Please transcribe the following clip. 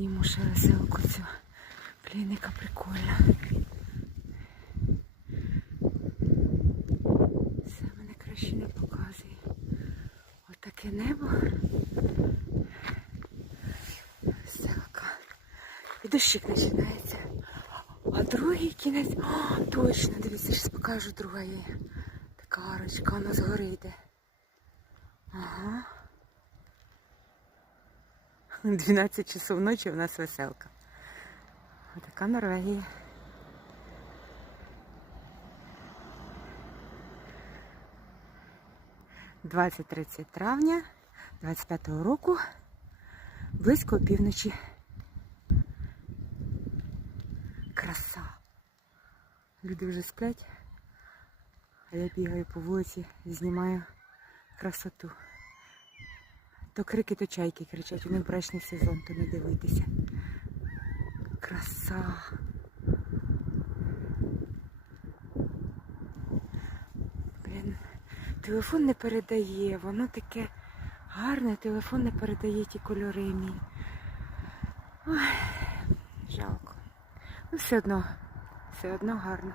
зніму ще веселку цю. Блін, яка прикольна. Це мене краще не показує. Отаке небо. Веселка. І дощик починається. А другий кінець. О, точно, дивіться, зараз покажу друга є. Така арочка, вона згори йде. Ага. 12 часов ночі у нас веселка. Отака Норвегія. Двадцять 30 травня 25-го року близько опівночі. Краса. Люди вже сплять, а я бігаю по вулиці і знімаю красоту. То крики, то чайки кричать, у них брачний сезон, то не дивитися. Краса. Блін, телефон не передає, воно таке гарне, телефон не передає ті кольори мій. Ой, жалко. Ну, все одно, все одно гарно.